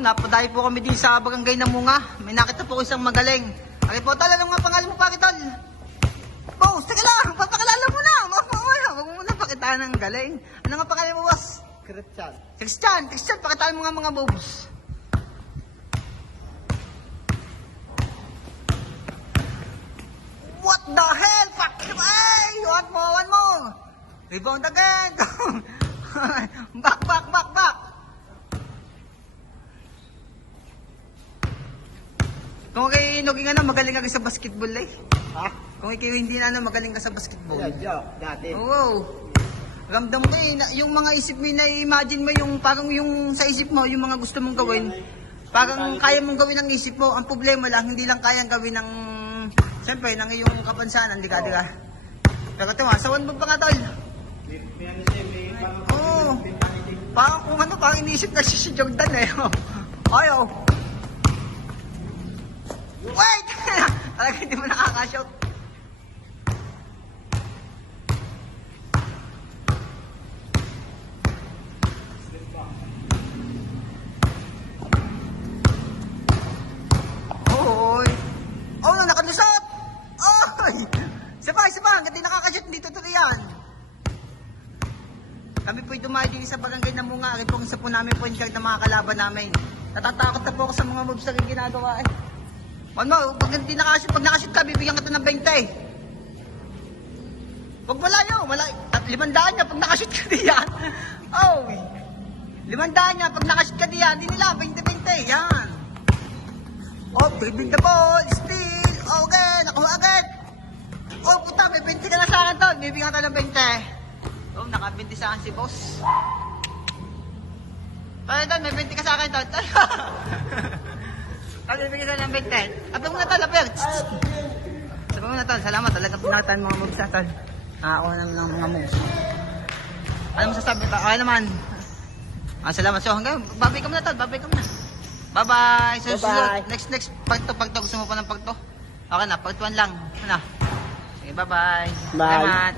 Oh, napadayo po kami din sa barangay na Munga. May nakita po isang magaling. Okay po, tol, ano nga pangalan mo pa, tol? Boss, teka lang, papakilala mo na. Wag mo muna, pakitaan ng galing. Ano nga pangalan mo, boss? Christian. Christian, Christian, pakitaan mo nga mga boobs. What the hell? Fuck ay! One more, one more! Rebound again! back, back, back, back! Kung kay Noging ano, magaling ka sa basketball eh. Ha? Kung ikaw hindi na ano, magaling ka sa basketball. Joke. Dati. Oo. Ramdam ko eh, na- yung mga isip mo, na-imagine mo yung parang yung sa isip mo, yung mga gusto mong gawin, parang kaya mong gawin ang isip mo. Ang problema lang, hindi lang kayang gawin ng, siyempre, ng iyong kapansanan, di ka, di ka. Pero ito, sawan mo pa nga, tol. Oo. Parang kung ano, parang iniisip na si si Jordan eh. Ayaw. Wait! Talaga hindi mo nakakashout. Hoy! Oh, na nakalusot! Oy! Isa pa, isa pa, hanggang di nakakashoot, hindi totoo yan. Kami po'y dumayo din sa barangay ng Munga. Akin pong isa po namin point guard ng mga kalaban namin. Natatakot na po ako sa mga moves na ginagawa eh. Ano, pag hindi nakashoot, pag nakashoot ka, bibigyan kita ng 20 eh. Huwag malayo, malayo. At limandaan niya pag nakashoot ka diyan. Oh, limandaan niya pag nakashoot ka diyan. Hindi nila, 20-20. Yan. Oh, dribbling the ball, steal. Okay, nakuha agad. Oh, puta, may 20 ka na sa akin to. Bibigyan ka ng 20. Oh, naka-20 sa akin si boss. Pare may 20 ka sa akin to. Ano bibigyan ka ng 20? Abang na tol, abang. Sabi mo na tol, salamat. Talagang pinakatan mga moves na tol. Nakakuha naman ng mga moves. Ano mo sasabi pa? Okay naman. Ah, salamat. So hanggang, babay ka muna tol, babay ka muna. Bye-bye. So, Bye-bye. susunod, next, next, pagto, pagto. Gusto mo pa ng pagto? Okay na, pagtuan lang. Ano? Sige, bye-bye. Bye. Salamat.